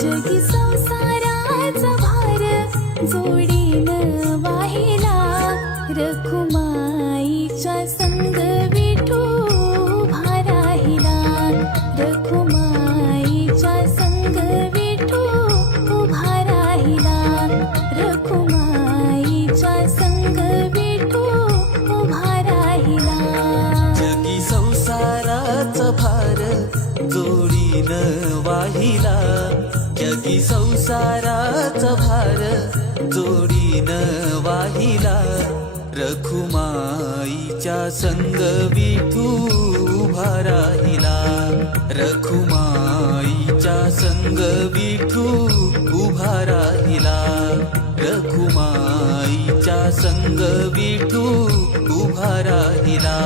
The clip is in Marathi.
जगी संसाराचा भार जोडीनं वाहिला, रखुमाईच्या संग विठू उभा राहिला, रखुमाईच्या संग विठू उभा राहिला, रखुमाईच्या संग विठू उभा राहिला. जगी संसाराचा भार जोडीनं वाहिला, जगी संसाराचा भार जोडीनं वाहिला, रखुमाईच्या संग विठू उभा राहिला, रखुमाईच्या संग विठू उभा राहिला, रखुमाईच्या संग विठू उभा राहिला.